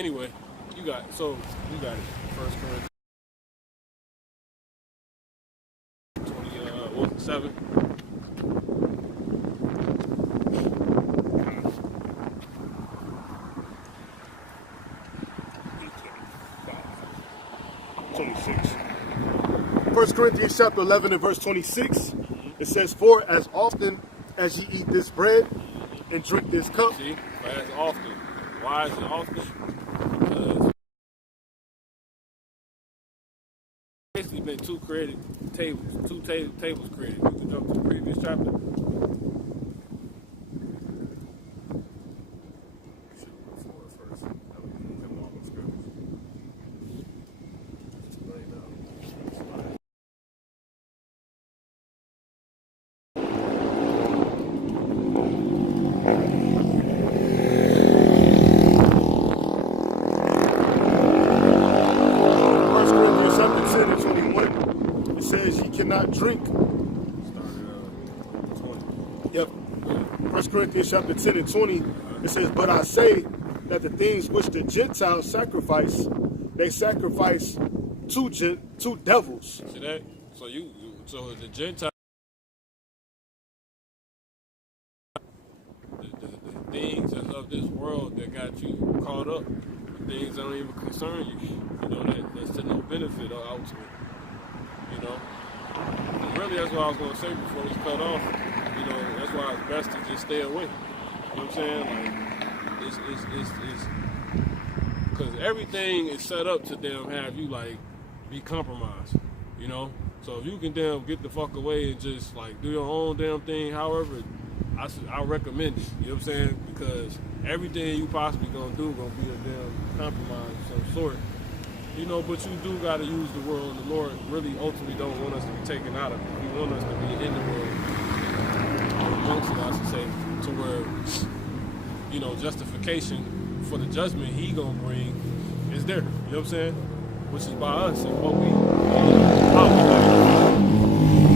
Anyway, you got it. 1 Corinthians 27. First Corinthians chapter 11 and verse 26. It says, "For as often as ye eat this bread and drink this cup." See, but as often. Why is it often? Because basically been two tables created. You can jump to the previous chapter. Cannot drink. Yep. 1 Corinthians chapter 10 and 20, it says, "But I say that the things which the Gentiles sacrifice, they sacrifice to devils." See that? So the Gentiles, the things of this world that got you caught up, the things that don't even concern you. You know, that's to no benefit ultimately. You know. Really, that's what I was going to say before this cut off. You know, that's why it's best to just stay away. You know what I'm saying? Like, it's because everything is set up to have you, like, be compromised. You know? So if you can get the fuck away and just, like, do your own damn thing, however, I recommend it. You know what I'm saying? Because everything you possibly going to do going to be a damn compromise of some sort. You know, but you do got to use the world. The Lord really ultimately don't want us to be taken out of it. He wants us to be in the world, amongst it, I should say, to where, you know, justification for the judgment He gonna bring is there. You know what I'm saying? Which is by us and what we, you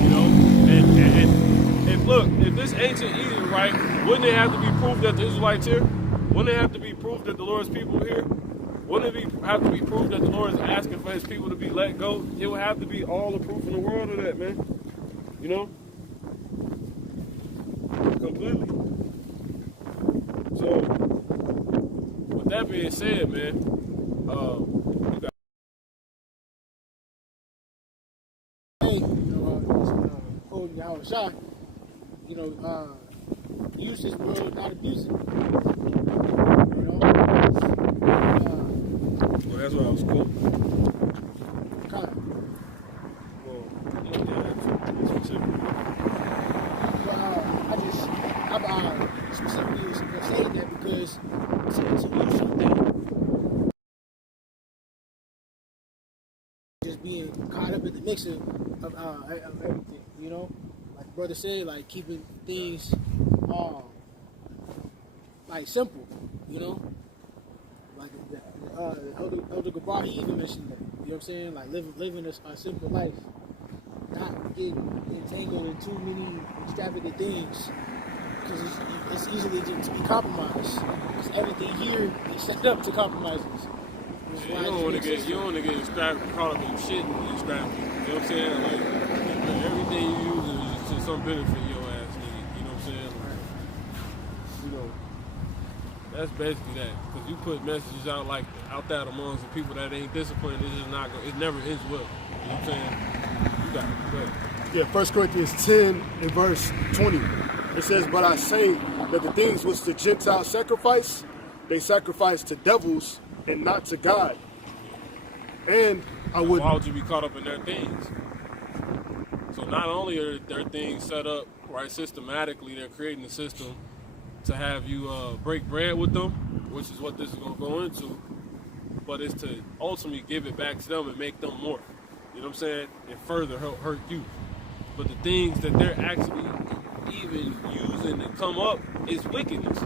know. And look, if this ancient Eden, right, wouldn't it have to be proof that the Israelites here? Wouldn't it have to be proof that the Lord's people are here? Wouldn't it have to be proof that the Lord is asking for His people to be let go? It would have to be all the proof in the world of that, man. You know? Completely. So, with that being said, man, you got... Hey, holding y'all a shot. You know, use this world, not abuse it. You know? Well, that's why I was cool. Kind of. Well, yeah, specific. I'm specifically saying that because to use something, just being caught up in the mix of everything, you know? Like the brother said, like keeping things like simple, you know? Like Elder Gabar, he even mentioned that. You know what I'm saying? Like living a simple life, not getting entangled in too many extravagant things, because it's easily to be compromised. Because everything here is set up to compromise us. Yeah, you don't want to get caught up in shit and extravagant. You know what I'm saying? Like everything you use is to some benefit your ass need. You know what I'm saying? Like, you know. That's basically that, because you put messages out like out there amongst the people that ain't disciplined. It's just not. It never ends well. You know what I'm saying? You got it. Go ahead. Yeah, 1 Corinthians 10 and verse 20. It says, "But I say that the things which the Gentiles sacrifice, they sacrifice to devils and not to God." And I would. Why would you be caught up in their things? So not only are their things set up right systematically, they're creating a system to have you break bread with them, which is what this is going to go into, but it's to ultimately give it back to them and make them more. You know what I'm saying? And further hurt you. But the things that they're actually even using to come up is wickedness.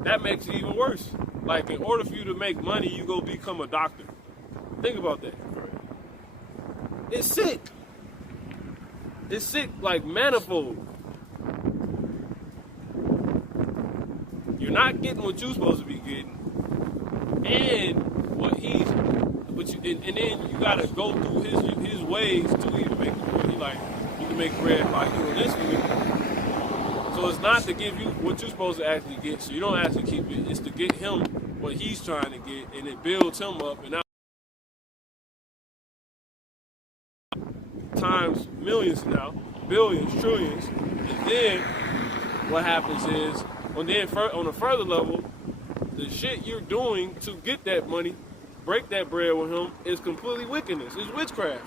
That makes it even worse. Like, in order for you to make money, you go become a doctor. Think about that. It's sick. It's sick, like manifold. You're not getting what you're supposed to be getting, and and then you gotta go through his ways to even make bread. He like, you can make bread by doing this for me. So it's not to give you what you're supposed to actually get, so you don't actually keep it. It's to get him what he's trying to get, and it builds him up, and now times millions now, billions, trillions, and then what happens is, on a further level, the shit you're doing to get that money, break that bread with him, is completely wickedness. It's witchcraft.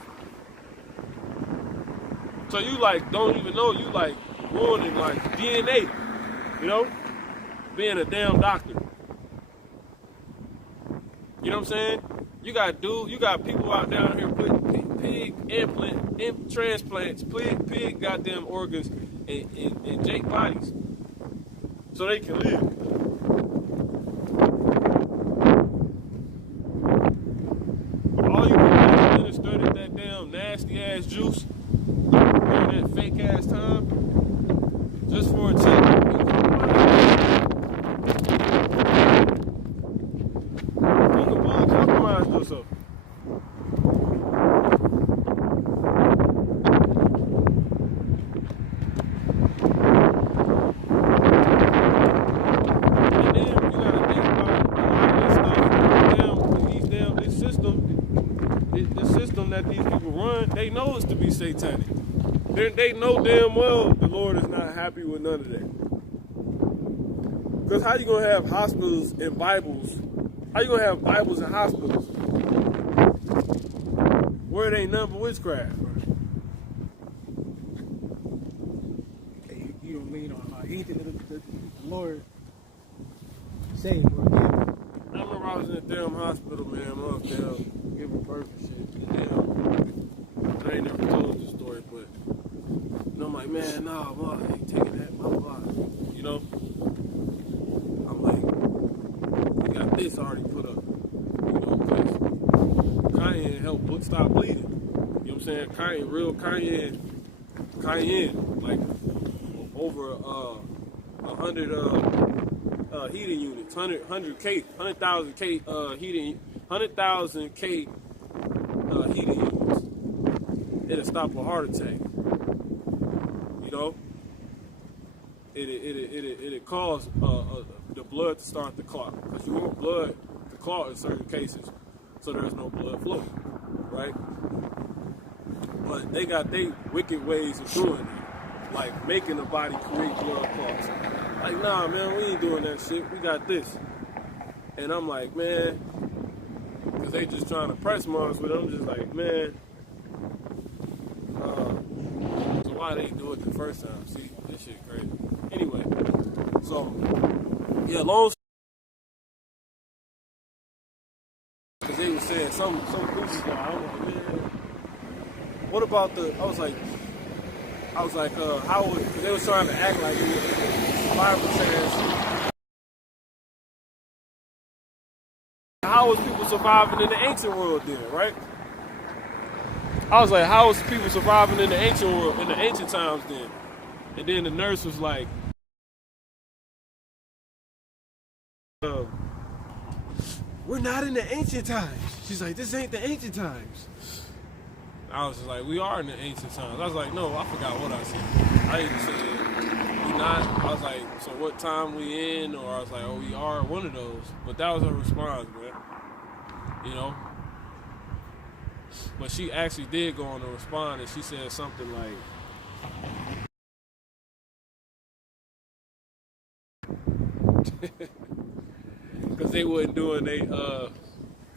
So you like don't even know you like ruining like DNA, you know, being a damn doctor. You know what I'm saying? You got people out down here putting pig transplants, pig goddamn organs in Jake bodies so they can live. All you people that administered that damn nasty ass juice during that fake ass time, just for a check, you can fully compromise yourself. That these people run, they know it's to be satanic. They know damn well the Lord is not happy with none of that. Because how you gonna have hospitals and Bibles? How you gonna have Bibles and hospitals where it ain't nothing but witchcraft? Okay, you don't lean on anything that the Lord say or give. I remember I was in a damn hospital, man. I was damn giving birth and shit. I ain't never told this story, but you know, I'm like, man, nah, I ain't taking that, blah, blah. You know? I'm like, we got this already put up. You know, because cayenne help stop bleeding. You know what I'm saying? Cayenne, like over 100 heating units, 100,000 K heating units. It'll stop a heart attack. You know, it'll cause the blood to start to clot. Because you want blood to clot in certain cases, so there's no blood flow, right? But they got their wicked ways of doing it, like making the body create blood clots. Like, nah, man, we ain't doing that shit. We got this. And I'm like, man, because they just trying to press marks with it. I'm just like, man. So why they do it the first time? See, this shit crazy. Anyway, so yeah, long. Because they were saying some goofy guy. I'm like, man, what about the? I was like, how would? Because they was trying to act like it was survival chance. How was people surviving in the ancient world then, right? I was like, how was people surviving in the ancient world, in the ancient times then? And then the nurse was like, we're not in the ancient times. She's like, this ain't the ancient times. I was just like, we are in the ancient times. I was like, no, I forgot what I said. I didn't say we not. I was like, so what time we in? Or I was like, oh, we are one of those. But that was her response, man. You know? But she actually did go on to respond, and she said something like, because they wasn't doing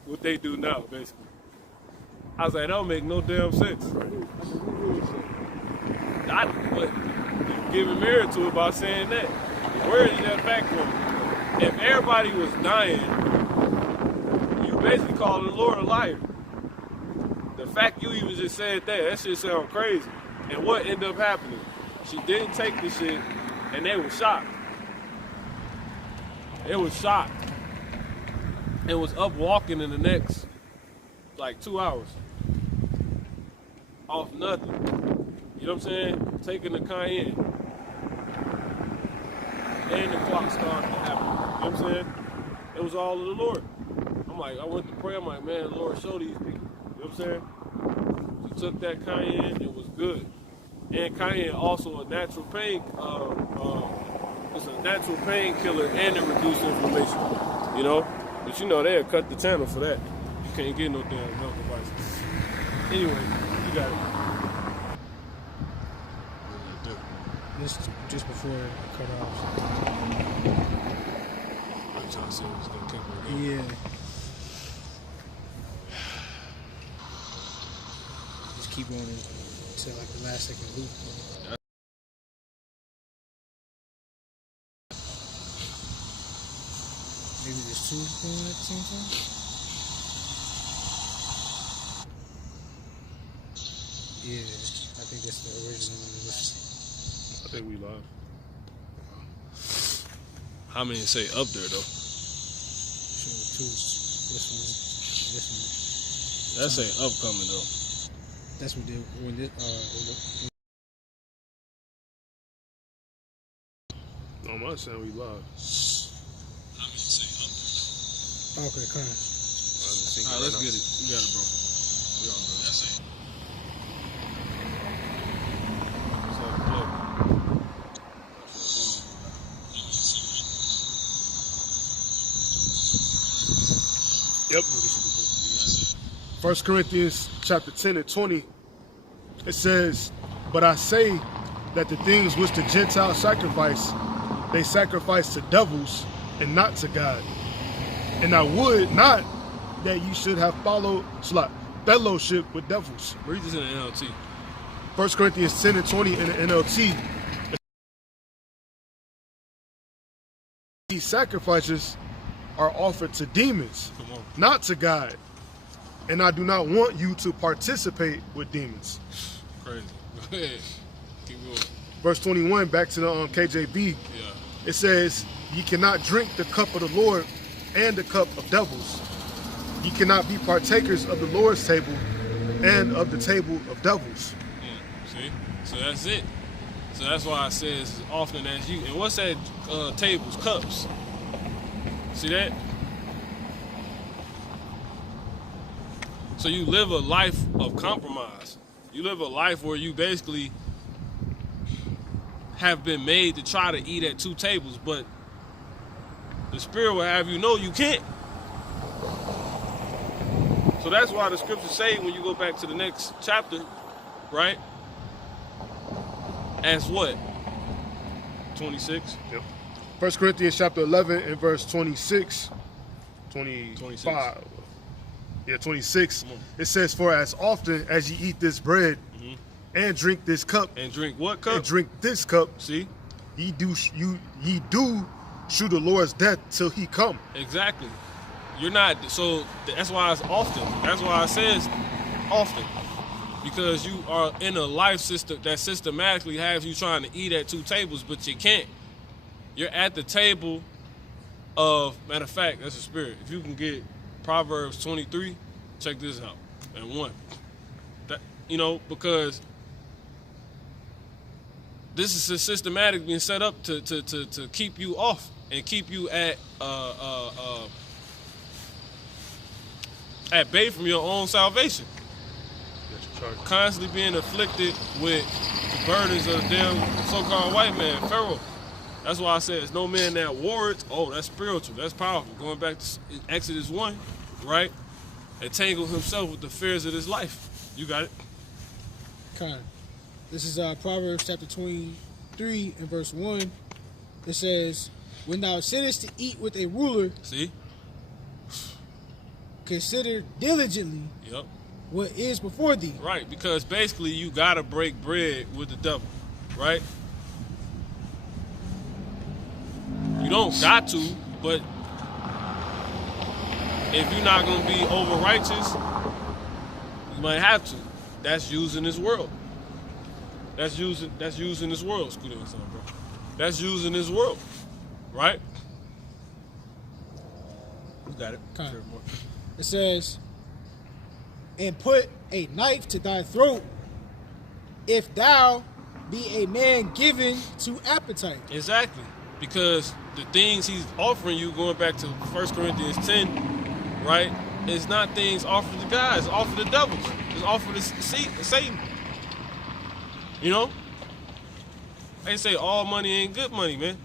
what they do now, basically. I was like, that don't make no damn sense. I was giving merit to it by saying that. Where is that fact from? If everybody was dying, you basically calling the Lord a liar. The fact you even just said that shit sound crazy. And what ended up happening? She didn't take the shit, and they were shocked. It was shocked. And was up walking in the next, like, 2 hours. Off nothing. You know what I'm saying? Taking the cayenne. And the clock started to happen. You know what I'm saying? It was all of the Lord. I'm I went to pray. I'm like, man, Lord, show these people. You know what I'm saying? She took that cayenne. It was good. And cayenne also a natural pain. It's a natural painkiller and it reduces inflammation. You know, but you know they'll cut the channel for that. You can't get no damn milk devices. Anyway, you got it. Just before it cut off. I'm trying to see what's gonna kick her. Yeah. Just keep going until like the last second loop. Maybe there's two going at the same time. Yeah, I think that's the original one. I think we live. How many say up there though? Sure, two. This one. That say upcoming though. That's what they when this No, I'm saying we live. How many say up there? Okay, come on. Alright, let's get it. You got it, bro. We all good. That's it. Yep. 1 Corinthians chapter 10 and 20, it says, but I say that the things which the Gentiles sacrifice, they sacrifice to devils and not to God. And I would not that you should have fellowship with devils. Read this in the NLT. 1 Corinthians 10 and 20 in the NLT. These sacrifices are offered to demons, not to God. And I do not want you to participate with demons. Crazy. Go ahead. Keep going. Verse 21, back to the KJV. Yeah. It says, ye cannot drink the cup of the Lord and the cup of devils. Ye cannot be partakers of the Lord's table and of the table of devils. See? So that's it. So that's why I say as often as you. And what's that? Tables, cups. See that? So you live a life of compromise. You live a life where you basically have been made to try to eat at two tables, but the Spirit will have you know you can't. So that's why the scriptures say when you go back to the next chapter, right? As what? 26? Yep. 1 Corinthians chapter 11 and verse 26, 25. 26. Yeah, 26. It says, for as often as ye eat this bread and drink this cup. And drink what cup? And drink this cup. See? Ye do shew the Lord's death till he come. Exactly. You're not, so that's why it's often. That's why it says often. Because you are in a life system that systematically has you trying to eat at two tables, but you can't. You're at the table of, matter of fact, that's the Spirit. If you can get Proverbs 23, check this out. And 1. That, you know, because this is a systematic being set up to keep you off and keep you at bay from your own salvation. Constantly being afflicted with the burdens of the damn so-called white man, Pharaoh. That's why I said it's no man that warrants. Oh, that's spiritual. That's powerful. Going back to Exodus 1, right? Entangle himself with the fears of this life. You got it. Okay. This is Proverbs chapter 23 and verse 1. It says, when thou sittest to eat with a ruler, see, consider diligently what is before thee. Right, because basically you gotta break bread with the devil, right? You don't got to, but if you're not gonna be over righteous, you might have to. That's using this world. That's using this world. Scoot in, son, bro. That's using this world, right? You got it. Okay. It says, and put a knife to thy throat, if thou be a man given to appetite. Exactly. Because the things he's offering you, going back to 1 Corinthians 10, right, is not things offered to God. It's offered to devils. It's offered to Satan. You know? They say all money ain't good money, man.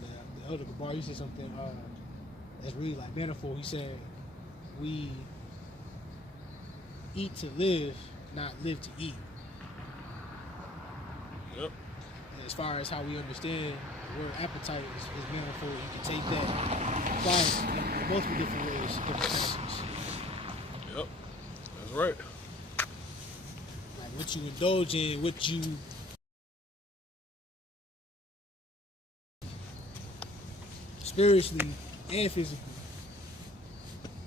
The Elder Gabar, you said something that's really like manifold. He said, we eat to live, not live to eat. Yep. And as far as how we understand the word appetite is manifold, you can take that apply in multiple different ways, different contexts. Yep. That's right. Like what you indulge in, what you spiritually and physically.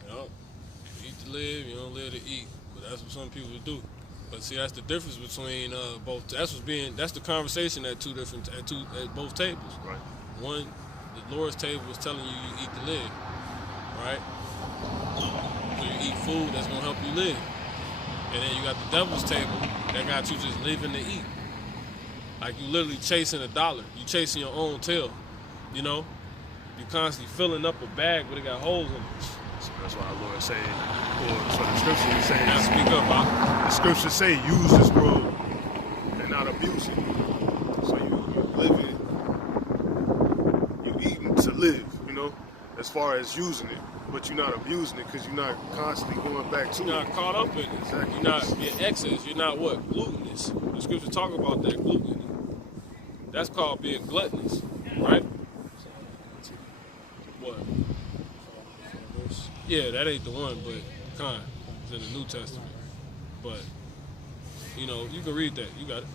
Yep. You eat to live, you don't live to eat. But that's what some people do. But see, that's the difference between both. That's the conversation at both tables. Right. One, the Lord's table is telling you eat to live, right? So you eat food that's gonna help you live. And then you got the devil's table that got you just living to eat. Like you literally chasing a dollar. You chasing your own tail. You know? You constantly filling up a bag but it got holes in it. So that's why our Lord say, or so the scripture say, Now speak up, huh? the scripture say, use this world and not abuse it. So you living, you eating to live, you know, as far as using it, but you're not abusing it because you're not constantly going back to it. You're not caught up in it. Exactly. You're not in excess. You're not what? Glutinous. The scripture talk about that gluten. That's called being gluttonous, right? What? Yeah, that ain't the one, but it's in the New Testament. But, you know, you can read that. You got it.